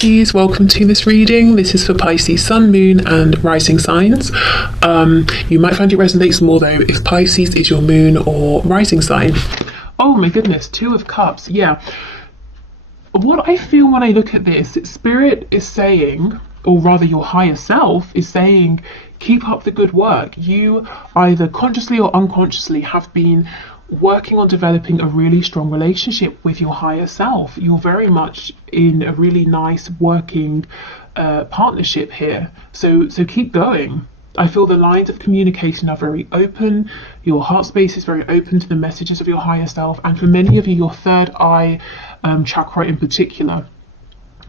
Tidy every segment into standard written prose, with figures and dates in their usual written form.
Pisces, welcome to this reading. This is for Pisces Sun, Moon and Rising signs. You might find it resonates more though if Pisces is your moon or rising sign. Oh my goodness, Two of Cups. Yeah. What I feel when I look at this, Spirit is saying, or rather your higher self is saying, keep up the good work. You either consciously or unconsciously have been working on developing a really strong relationship with your higher self. You're very much in a really nice working partnership here. So keep going. I feel the lines of communication are very open. Your heart space is very open to the messages of your higher self. And for many of you, your third eye chakra in particular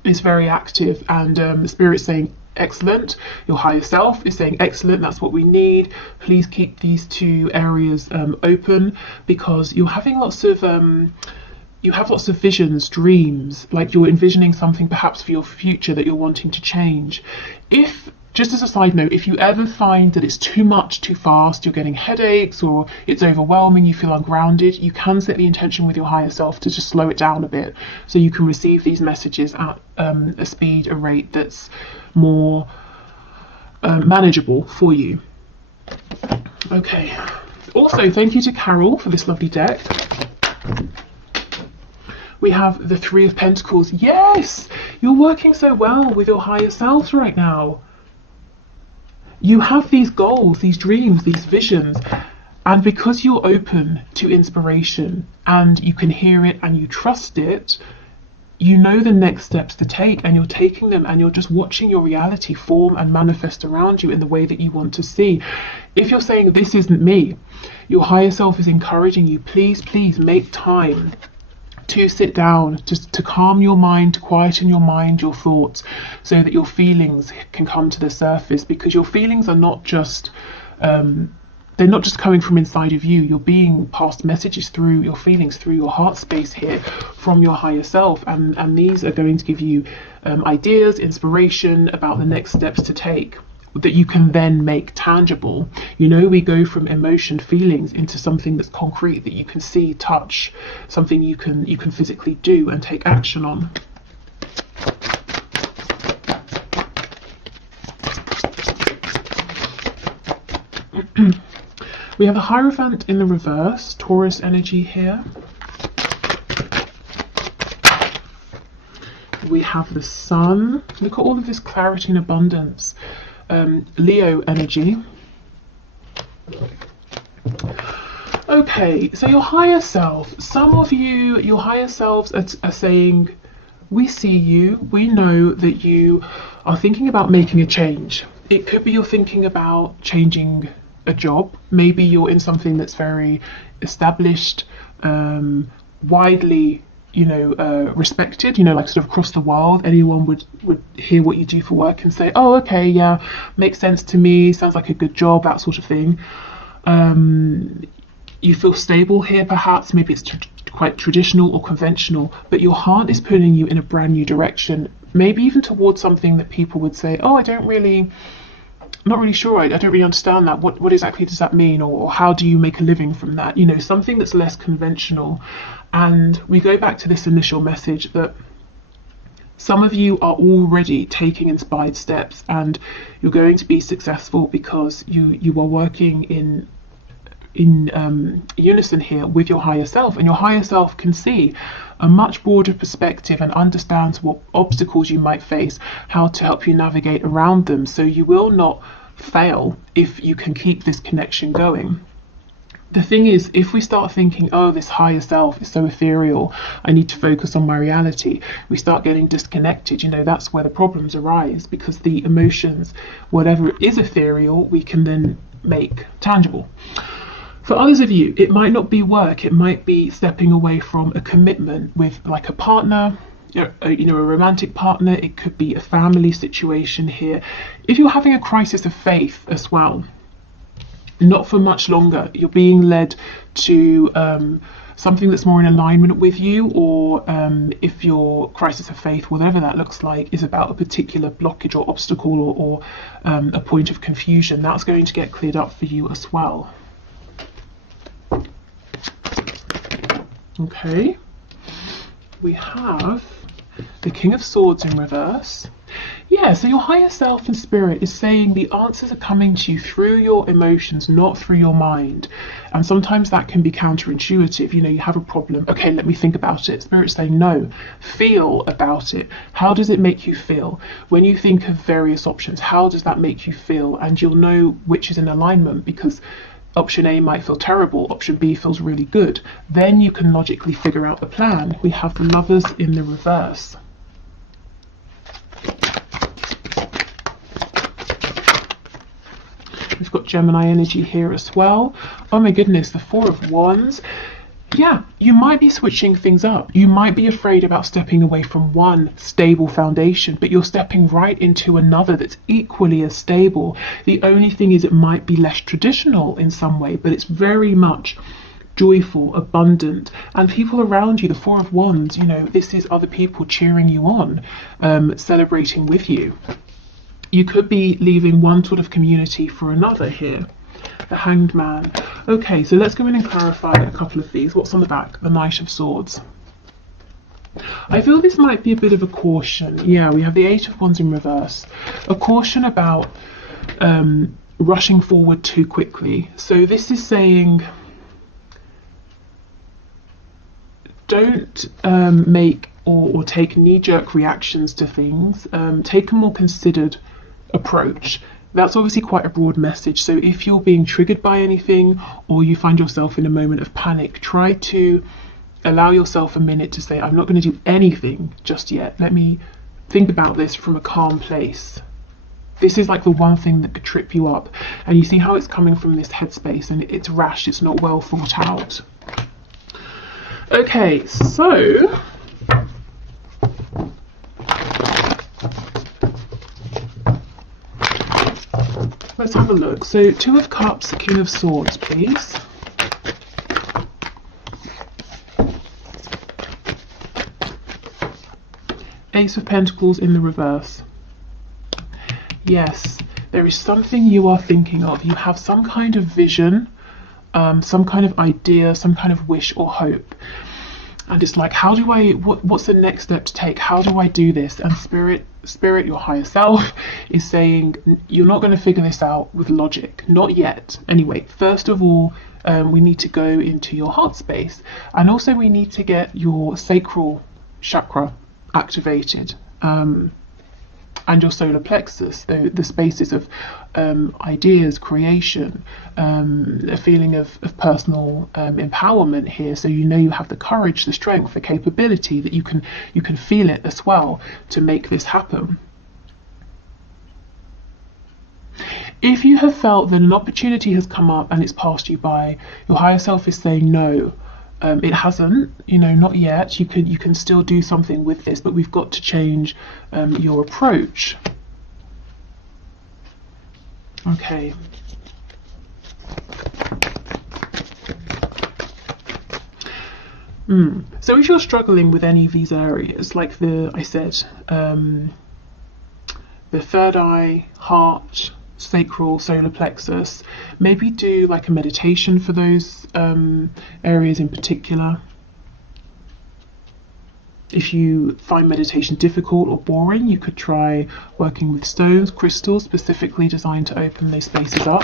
is very active, and the Spirit's saying excellent. Your higher self is saying excellent, that's what we need. Please keep these two areas open, because you're having lots of you have lots of visions, dreams, like you're envisioning something perhaps for your future that you're wanting to change. If, just as a side note, if you ever find that it's too much too fast, you're getting headaches or it's overwhelming, you feel ungrounded, you can set the intention with your higher self to just slow it down a bit so you can receive these messages at a speed, a rate that's more manageable for you. Okay. Also, thank you to Carol for this lovely deck. We have the Three of Pentacles. Yes! You're working so well with your higher selves right now. You have these goals, these dreams, these visions, and because you're open to inspiration and you can hear it and you trust it, you know the next steps to take, and you're taking them, and you're just watching your reality form and manifest around you in the way that you want to see. If you're saying this isn't me, your higher self is encouraging you, please make time to sit down, just to calm your mind, to quieten your mind, your thoughts, so that your feelings can come to the surface, because your feelings are not just they're not just coming from inside of you. You're being passed messages through your feelings, through your heart space here, from your higher self, and these are going to give you ideas, inspiration about the next steps to take that you can then make tangible. You know, we go from emotion, feelings, into something that's concrete, that you can see, touch, something you can physically do and take action on. We have a Hierophant in the reverse, Taurus energy here. We have the Sun. Look at all of this clarity and abundance. Leo energy. Okay, so your higher self, some of you, your higher selves are saying, we see you, we know that you are thinking about making a change. It could be you're thinking about changing a job. Maybe you're in something that's very established, widely respected, like sort of across the world. Anyone would hear what you do for work and say, oh, okay, yeah, makes sense to me, sounds like a good job, that sort of thing. You feel stable here, perhaps. Maybe it's quite traditional or conventional, but your heart is pulling you in a brand new direction, maybe even towards something that people would say, oh, not really sure, I don't really understand that. What exactly does that mean? Or how do you make a living from that? Something that's less conventional. And we go back to this initial message that some of you are already taking inspired steps, and you're going to be successful because you are working in unison here with your higher self, and your higher self can see a much broader perspective and understands what obstacles you might face, how to help you navigate around them, so you will not fail if you can keep this connection going. The thing is, if we start thinking, oh, this higher self is so ethereal, I need to focus on my reality, we start getting disconnected. That's where the problems arise, because the emotions, whatever is ethereal, we can then make tangible. For others of you, it might not be work, it might be stepping away from a commitment with like a partner, a romantic partner. It could be a family situation here. If you're having a crisis of faith as well, not for much longer, you're being led to something that's more in alignment with you, or if your crisis of faith, whatever that looks like, is about a particular blockage or obstacle or a point of confusion, that's going to get cleared up for you as well. Okay, we have The King of Swords in reverse. Yeah, so your higher self and spirit is saying the answers are coming to you through your emotions, not through your mind. And sometimes that can be counterintuitive. You know, you have a problem. Okay, let me think about it. Spirit's saying, no, feel about it. How does it make you feel? When you think of various options, how does that make you feel? And you'll know which is in alignment, because option A might feel terrible, option B feels really good. Then you can logically figure out the plan. We have the Lovers in the reverse. We've got Gemini energy here as well. Oh my goodness, the Four of Wands. Yeah, you might be switching things up. You might be afraid about stepping away from one stable foundation, but you're stepping right into another that's equally as stable. The only thing is it might be less traditional in some way, but it's very much joyful, abundant, and people around you, the Four of Wands, you know, this is other people cheering you on, celebrating with you. You could be leaving one sort of community for another here. The Hanged Man. Okay, so let's go in and clarify a couple of these. What's on the back? The Knight of Swords. I feel this might be a bit of a caution. Yeah, we have the Eight of Wands in reverse. A caution about rushing forward too quickly. So this is saying, don't make or take knee-jerk reactions to things. Take a more considered approach. That's obviously quite a broad message. So if you're being triggered by anything, or you find yourself in a moment of panic, try to allow yourself a minute to say, I'm not going to do anything just yet. Let me think about this from a calm place. This is like the one thing that could trip you up. And you see how it's coming from this headspace, and it's rash, it's not well thought out. Okay, so let's have a look. So Two of Cups, King of Swords, please. Ace of Pentacles in the reverse. Yes, there is something you are thinking of. You have some kind of vision, some kind of idea, some kind of wish or hope. And it's like, how do I, what's the next step to take? How do I do this? And spirit, your higher self, is saying, you're not going to figure this out with logic. Not yet. Anyway, first of all, we need to go into your heart space. And also we need to get your sacral chakra activated. And your solar plexus, the spaces of ideas, creation, a feeling of personal empowerment here. So you know you have the courage, the strength, the capability, that you can feel it as well to make this happen. If you have felt that an opportunity has come up and it's passed you by, your higher self is saying no. It hasn't, you know, not yet. You can still do something with this, but we've got to change your approach. Okay. So if you're struggling with any of these areas, like I said, the third eye, heart, sacral, solar plexus, maybe do like a meditation for those areas in particular. If you find meditation difficult or boring, you could try working with stones, crystals specifically designed to open those spaces up.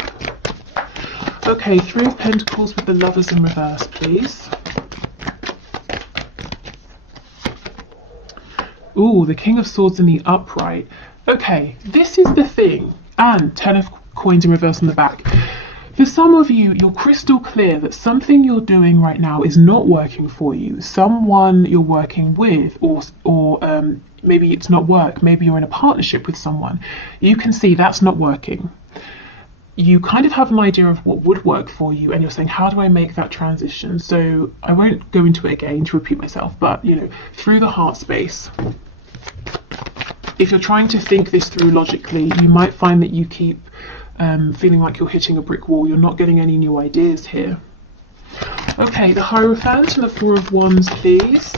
Okay, Three of Pentacles with the Lovers in reverse, please. Ooh, the King of Swords in the upright. Okay, this is the thing. And 10 of Coins in reverse on the back. For some of you, you're crystal clear that something you're doing right now is not working for you. Someone you're working with, or maybe it's not work, maybe you're in a partnership with someone. You can see that's not working. You kind of have an idea of what would work for you, and you're saying, how do I make that transition? So I won't go into it again to repeat myself, but you know, through the heart space, if you're trying to think this through logically, you might find that you keep feeling like you're hitting a brick wall. You're not getting any new ideas here. Okay, the Hierophant and the Four of Wands, please.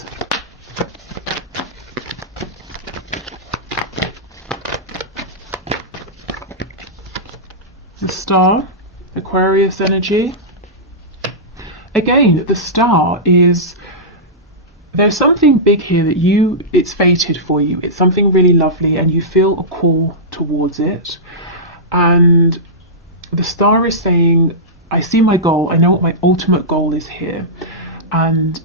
The Star, Aquarius energy. Again, the Star is there's something big here that it's fated for you. It's something really lovely and you feel a call towards it. And the star is saying, I see my goal, I know what my ultimate goal is here. And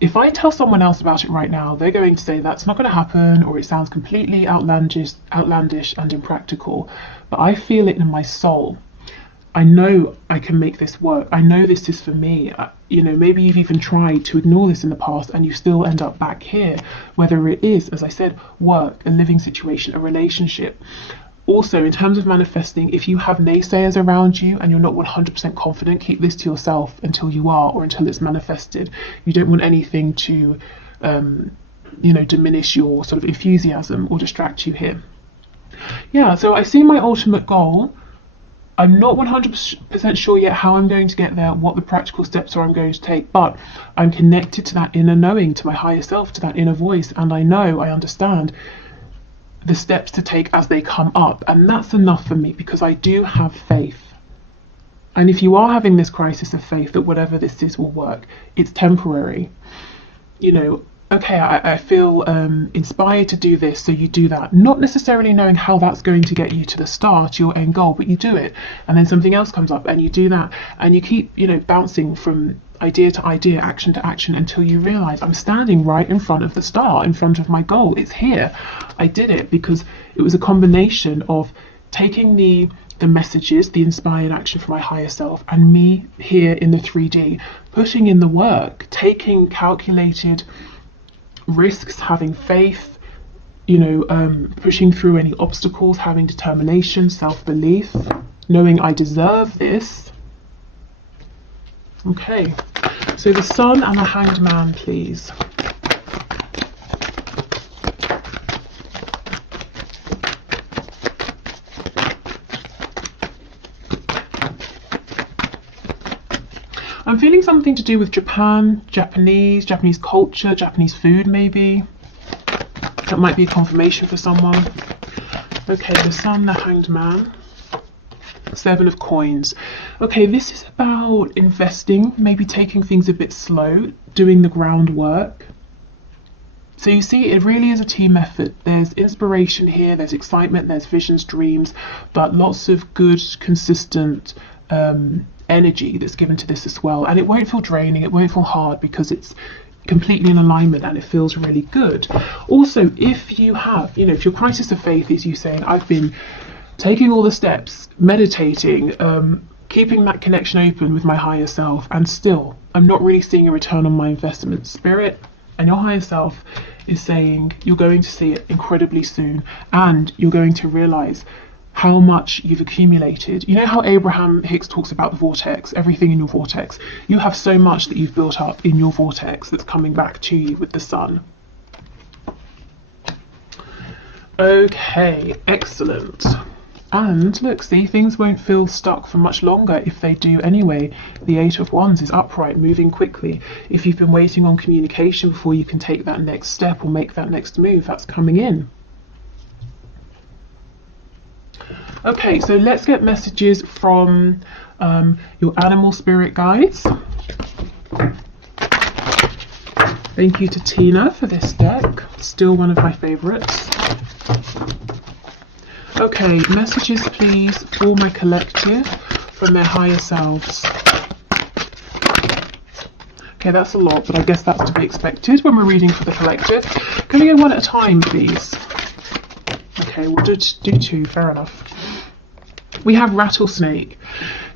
if I tell someone else about it right now, they're going to say that's not going to happen, or it sounds completely outlandish and impractical. But I feel it in my soul. I know I can make this work. I know this is for me. You know, maybe you've even tried to ignore this in the past and you still end up back here, whether it is, as I said, work, a living situation, a relationship. Also, in terms of manifesting, if you have naysayers around you and you're not 100% confident, keep this to yourself until you are, or until it's manifested. You don't want anything to, you know, diminish your sort of enthusiasm or distract you here. Yeah, so I see my ultimate goal. I'm not 100% sure yet how I'm going to get there, what the practical steps are I'm going to take, but I'm connected to that inner knowing, to my higher self, to that inner voice, and I know, I understand the steps to take as they come up, and that's enough for me because I do have faith. And if you are having this crisis of faith that whatever this is will work, it's temporary. You know, okay, I feel inspired to do this, so you do that, not necessarily knowing how that's going to get you to the start, to your end goal, but you do it, and then something else comes up and you do that, and you keep, you know, bouncing from idea to idea, action to action, until you realize I'm standing right in front of the star, in front of my goal. It's here. I did it because it was a combination of taking the messages, the inspired action from my higher self, and me here in the 3D, putting in the work, taking calculated risks, having faith, you know, pushing through any obstacles, having determination, self-belief, knowing I deserve this. Okay, so the Sun and the Hanged Man, please. I'm feeling something to do with Japan, Japanese culture, Japanese food maybe. That might be a confirmation for someone. Okay, the Sun, the Hanged Man. 7 of Coins. Okay, this is about investing, maybe taking things a bit slow, doing the groundwork. So you see, it really is a team effort. There's inspiration here, there's excitement, there's visions, dreams, but lots of good, consistent energy that's given to this as well. And it won't feel draining, it won't feel hard because it's completely in alignment and it feels really good. Also, if you have, you know, if your crisis of faith is you saying, I've been taking all the steps, meditating, keeping that connection open with my higher self, and still I'm not really seeing a return on my investment. Spirit and your higher self is saying you're going to see it incredibly soon, and you're going to realize how much you've accumulated. You know how Abraham Hicks talks about the vortex, everything in your vortex. You have so much that you've built up in your vortex that's coming back to you with the Sun. Okay, excellent. And look, see, things won't feel stuck for much longer if they do anyway. The 8 of Wands is upright, moving quickly. If you've been waiting on communication before you can take that next step or make that next move, that's coming in. Okay, so let's get messages from your animal spirit guides. Thank you to Tina for this deck, still one of my favorites. Okay, messages please for my collective from their higher selves. Okay, that's a lot, but I guess that's to be expected when we're reading for the collective. Can we go one at a time, please? Okay, we'll do 2, fair enough. We have Rattlesnake.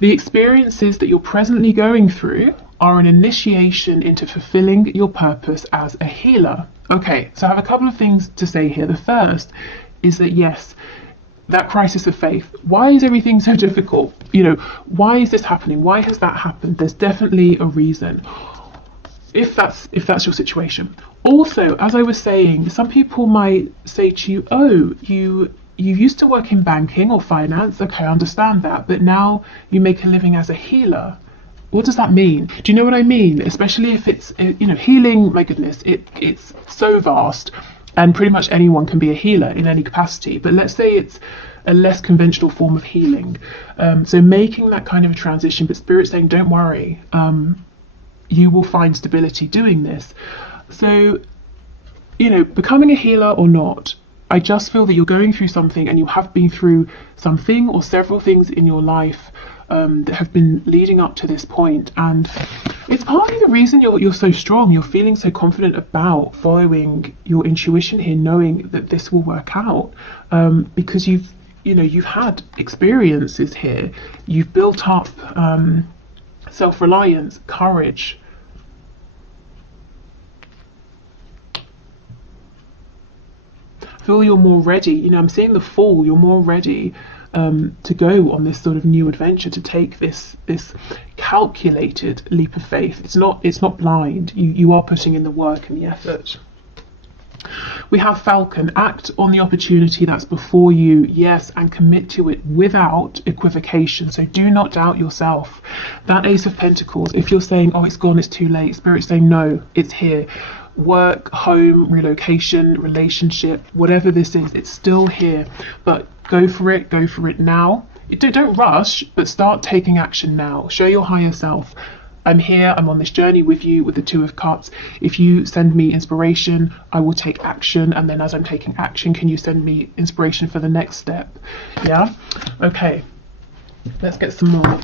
The experiences that you're presently going through are an initiation into fulfilling your purpose as a healer. Okay, so I have a couple of things to say here. The first is that yes, that crisis of faith, why is everything so difficult? You know, why is this happening? Why has that happened? There's definitely a reason, if that's your situation. Also, as I was saying, some people might say to you, oh, you used to work in banking or finance. Okay, I understand that, but now you make a living as a healer. What does that mean? Do you know what I mean? Especially if it's, you know, healing, my goodness, it's so vast. And pretty much anyone can be a healer in any capacity. But let's say it's a less conventional form of healing. So making that kind of a transition, but Spirit saying, don't worry, you will find stability doing this. So, you know, becoming a healer or not, I just feel that you're going through something, and you have been through something or several things in your life that have been leading up to this point, and it's partly the reason you're so strong. You're feeling so confident about following your intuition here, knowing that this will work out, because you've had experiences here. You've built up self-reliance, courage. I feel you're more ready. You know, I'm seeing the Fool. You're more ready to go on this sort of new adventure, to take this calculated leap of faith. It's not blind. You are putting in the work and the effort. We have Falcon. Act on the opportunity that's before you, yes, and commit to it without equivocation. So do not doubt yourself. That Ace of Pentacles, if you're saying, oh, it's gone, it's too late, Spirit's saying, no, it's here. Work, home, relocation, relationship, whatever this is, it's still here. But go for it now. Don't rush, but start taking action now. Show your higher self, I'm here, I'm on this journey with you, with the Two of Cups. If you send me inspiration, I will take action, and then as I'm taking action, can you send me inspiration for the next step? Yeah? Okay, let's get some more.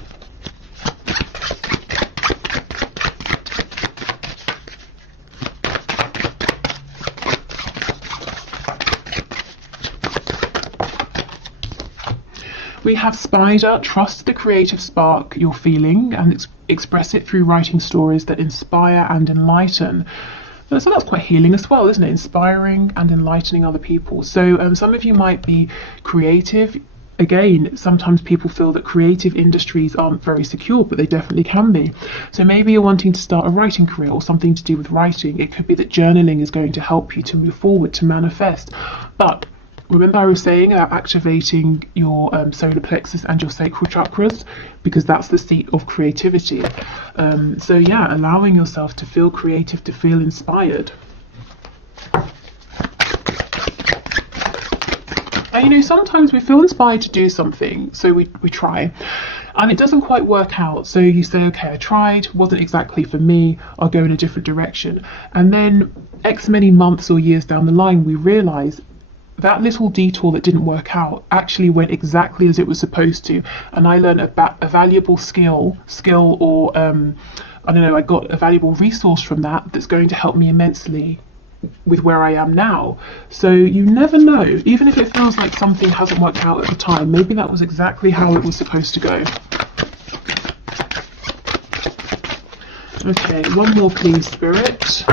We have Spider. Trust the creative spark you're feeling and express it through writing stories that inspire and enlighten. So that's quite healing as well, isn't it? Inspiring and enlightening other people. So some of you might be creative. Again, sometimes people feel that creative industries aren't very secure, but they definitely can be. So maybe you're wanting to start a writing career or something to do with writing. It could be that journaling is going to help you to move forward, to manifest. But remember, I was saying about activating your solar plexus and your sacral chakras, because that's the seat of creativity. So yeah, allowing yourself to feel creative, to feel inspired. And you know, sometimes we feel inspired to do something, so we try, and it doesn't quite work out. So you say, okay, I tried, wasn't exactly for me, I'll go in a different direction. And then X many months or years down the line, we realise that little detour that didn't work out actually went exactly as it was supposed to, and I learned a valuable skill or I don't know, I got a valuable resource from that's going to help me immensely with where I am now. So you never know, even if it feels like something hasn't worked out at the time, maybe that was exactly how it was supposed to go. Okay, one more please, Spirit.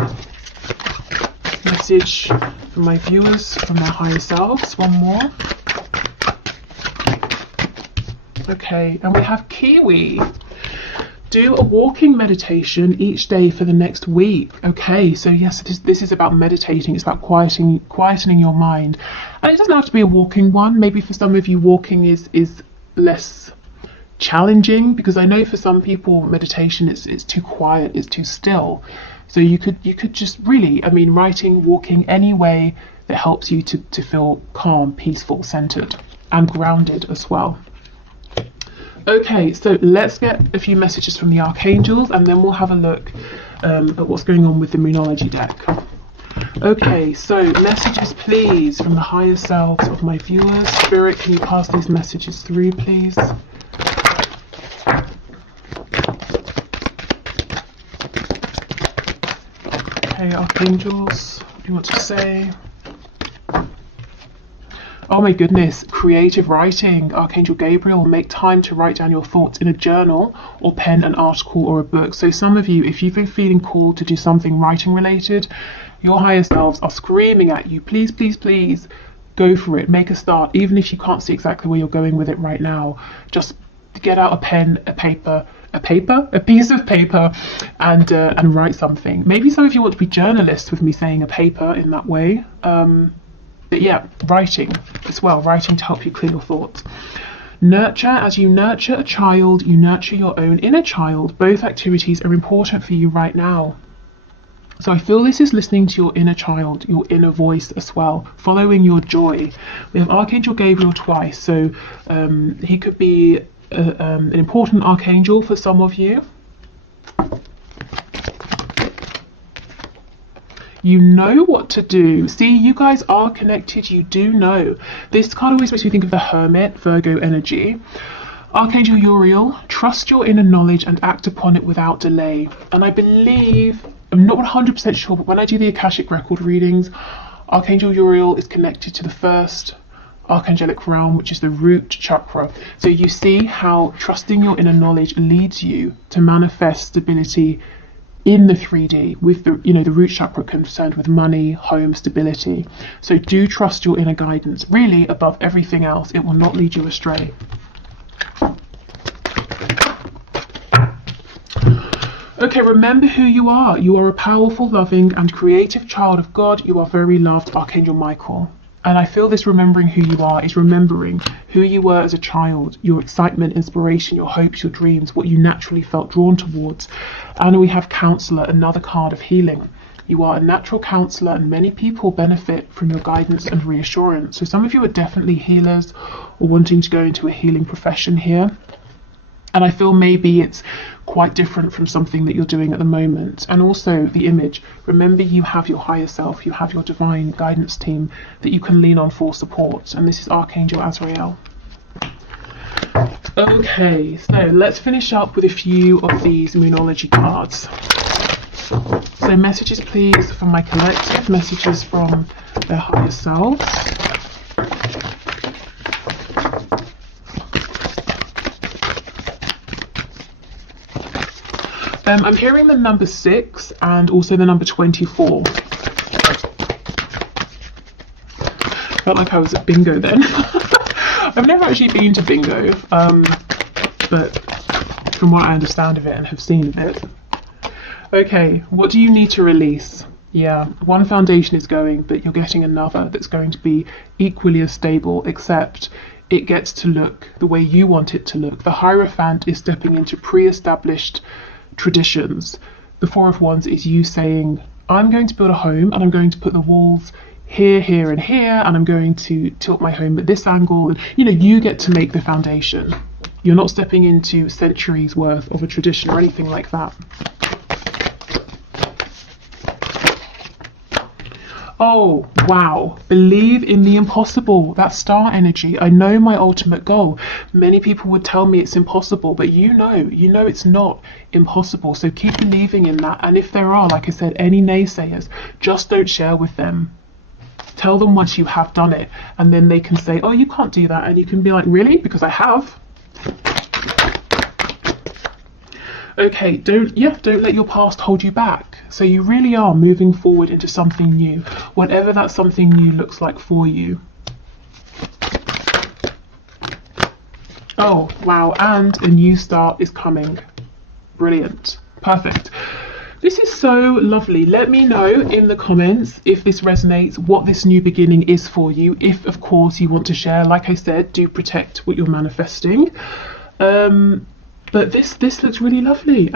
Message from my viewers, from their higher selves. One more. Okay, and we have Kiwi. Do a walking meditation each day for the next week. Okay, so yes, this is about meditating. It's about quietening your mind. And it doesn't have to be a walking one. Maybe for some of you, walking is less challenging, because I know for some people meditation it's too quiet, it's too still. So you could just really, I mean, writing, walking, any way that helps you to feel calm, peaceful, centered, and grounded as well. Okay, so let's get a few messages from the archangels, and then we'll have a look at what's going on with the Moonology deck. Okay, so messages please from the higher selves of my viewers. Spirit, can you pass these messages through, please? Okay, archangels, what do you want to say? Oh my goodness, creative writing. Archangel Gabriel, make time to write down your thoughts in a journal or pen an article or a book. So some of you, if you've been feeling called to do something writing related, your higher selves are screaming at you, please, please, please, go for it, make a start. Even if you can't see exactly where you're going with it right now, just get out a pen, a piece of paper, and write something. Maybe some of you want to be journalists with me saying a paper in that way. But yeah, writing as well, writing to help you clear your thoughts. Nurture. As you nurture a child, you nurture your own inner child. Both activities are important for you right now. So I feel this is listening to your inner child, your inner voice as well, following your joy. We have Archangel Gabriel twice, so he could be an important archangel for some of you. You know what to do. See, you guys are connected. You do know. This card always makes me think of the Hermit, Virgo energy. Archangel Uriel, trust your inner knowledge and act upon it without delay. And I believe, I'm not 100% sure, but when I do the Akashic record readings, Archangel Uriel is connected to the first Archangelic realm, which is the root chakra. So you see how trusting your inner knowledge leads you to manifest stability in the 3D with the, the root chakra concerned with money, home, stability. So do trust your inner guidance. Really, above everything else, it will not lead you astray. Okay, remember who you are. You are a powerful, loving, and creative child of God. You are very loved, Archangel Michael. And I feel this remembering who you are is remembering who you were as a child, your excitement, inspiration, your hopes, your dreams, what you naturally felt drawn towards. And we have Counselor, another card of healing. You are a natural counsellor and many people benefit from your guidance and reassurance. So some of you are definitely healers or wanting to go into a healing profession here. And I feel maybe it's quite different from something that you're doing at the moment. And also the image. Remember, you have your higher self, you have your divine guidance team that you can lean on for support. And this is Archangel Azrael. Okay, so let's finish up with a few of these Moonology cards. So messages please from my collective, messages from their higher selves. I'm hearing the number 6 and also the number 24. Felt like I was at bingo then. I've never actually been to bingo, but from what I understand of it and have seen of it. Okay, what do you need to release? Yeah, one foundation is going, but you're getting another that's going to be equally as stable, except it gets to look the way you want it to look. The Hierophant is stepping into pre-established traditions. The Four of Wands is you saying, I'm going to build a home and I'm going to put the walls here, here and here, and I'm going to tilt my home at this angle, and you get to make the foundation. You're not stepping into centuries worth of a tradition or anything like that. Oh, wow. Believe in the impossible. That's star energy. I know my ultimate goal. Many people would tell me it's impossible, but you know it's not impossible. So keep believing in that. And if there are, like I said, any naysayers, just don't share with them. Tell them once you have done it, and then they can say, oh, you can't do that. And you can be like, really? Because I have. Okay, don't let your past hold you back. So you really are moving forward into something new, whatever that something new looks like for you. Oh, wow, and a new start is coming. Brilliant. Perfect. This is so lovely. Let me know in the comments if this resonates, what this new beginning is for you. If, of course, you want to share, like I said, do protect what you're manifesting. But this looks really lovely.